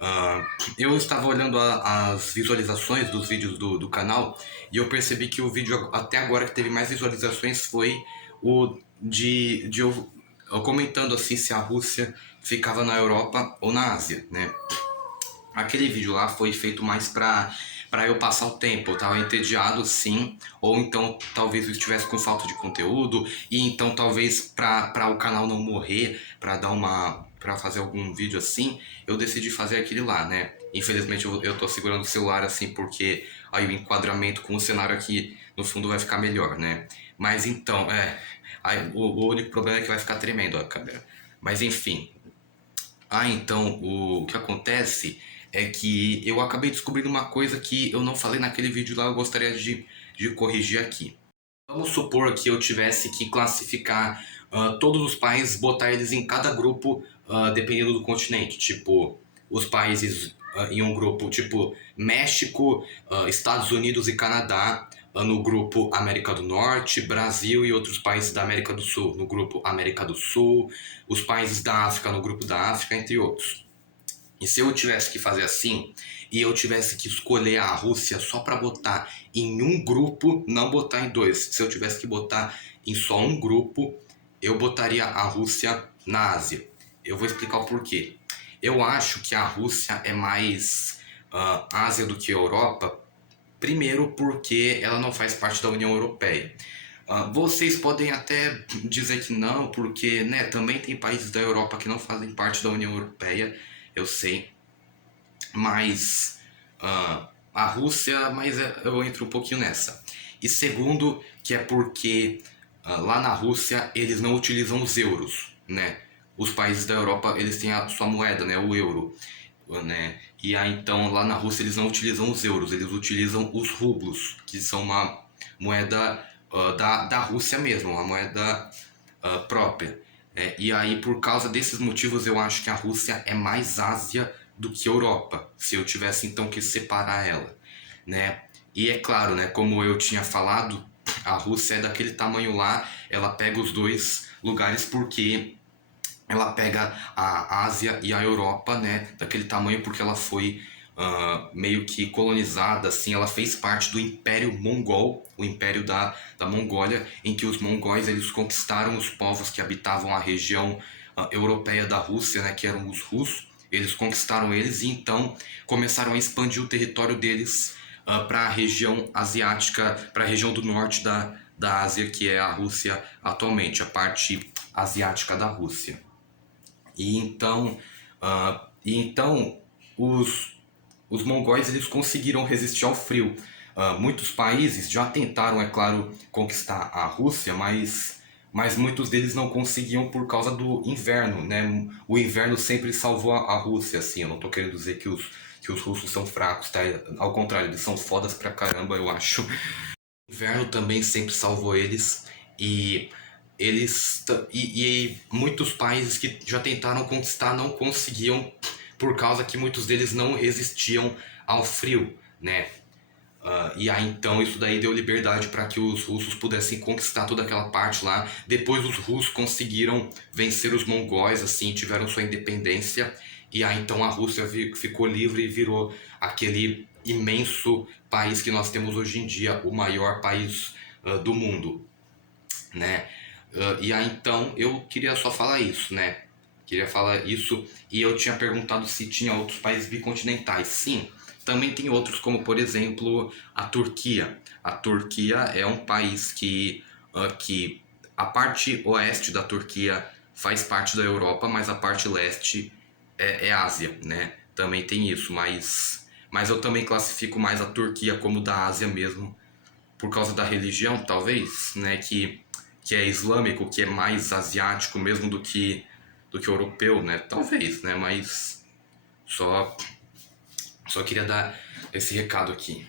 Ah, eu estava olhando as visualizações dos vídeos do canal e eu percebi que o vídeo até agora que teve mais visualizações foi o de eu comentando assim se a Rússia ficava na Europa ou na Ásia, né? Aquele vídeo lá foi feito mais pra eu passar o tempo. Eu tava entediado, sim, ou então talvez eu estivesse com falta de conteúdo, e então talvez pra o canal não morrer, pra fazer algum vídeo assim, eu decidi fazer aquele lá, né? Infelizmente eu tô segurando o celular assim porque aí o enquadramento com o cenário aqui no fundo vai ficar melhor, né? Mas então, aí, o único problema é que vai ficar tremendo a câmera. Mas enfim, então, o que acontece é que eu acabei descobrindo uma coisa que eu não falei naquele vídeo lá, eu gostaria de corrigir aqui. Vamos supor que eu tivesse que classificar todos os países, botar eles em cada grupo, dependendo do continente. Tipo, os países em um grupo, tipo México, Estados Unidos e Canadá, no grupo América do Norte, Brasil e outros países da América do Sul, no grupo América do Sul, os países da África no grupo da África, entre outros. E se eu tivesse que fazer assim, e eu tivesse que escolher a Rússia só para botar em um grupo, não botar em dois. Se eu tivesse que botar em só um grupo, eu botaria a Rússia na Ásia. Eu vou explicar o porquê. Eu acho que a Rússia é mais Ásia do que Europa. Primeiro, porque ela não faz parte da União Europeia. Vocês podem até dizer que não, porque né, também tem países da Europa que não fazem parte da União Europeia, eu sei, mas a Rússia, mas eu entro um pouquinho nessa. E segundo, que é porque lá na Rússia eles não utilizam os euros, né? Os países da Europa eles têm a sua moeda, né? O euro, né? E aí então lá na Rússia eles não utilizam os euros, eles utilizam os rublos, que são uma moeda da Rússia mesmo, uma moeda própria. E aí, por causa desses motivos, eu acho que a Rússia é mais Ásia do que Europa, se eu tivesse então que separar ela, né? E é claro, né, como eu tinha falado, a Rússia é daquele tamanho lá, ela pega os dois lugares porque ela pega a Ásia e a Europa, né, daquele tamanho porque ela foi meio que colonizada, assim, ela fez parte do Império Mongol, o Império da Mongólia, em que os mongóis eles conquistaram os povos que habitavam a região europeia da Rússia, né, que eram os russos, eles conquistaram eles e então começaram a expandir o território deles para a região asiática, para a região do norte da Ásia, que é a Rússia atualmente, a parte asiática da Rússia. E então os mongóis eles conseguiram resistir ao frio. Muitos países já tentaram, é claro, conquistar a Rússia, mas muitos deles não conseguiam por causa do inverno, né? O inverno sempre salvou a Rússia, assim. Eu não tô querendo dizer que os russos são fracos, tá? Ao contrário, eles são fodas pra caramba, eu acho. O inverno também sempre salvou eles e e muitos países que já tentaram conquistar não conseguiam por causa que muitos deles não resistiam ao frio, né? E aí então isso daí deu liberdade para que os russos pudessem conquistar toda aquela parte lá. Depois os russos conseguiram vencer os mongóis, assim, tiveram sua independência. E aí então a Rússia ficou livre e virou aquele imenso país que nós temos hoje em dia, o maior país do mundo, né? E aí então eu queria só falar isso, né? Queria falar isso e eu tinha perguntado se tinha outros países bicontinentais. Sim, também tem outros, como por exemplo a Turquia. A Turquia é um país que a parte oeste da Turquia faz parte da Europa, mas a parte leste é Ásia, né? Também tem isso, mas eu também classifico mais a Turquia como da Ásia mesmo, por causa da religião, talvez, né, que é islâmico, que é mais asiático mesmo do que europeu, né? Talvez, né? Mas só só queria dar esse recado aqui.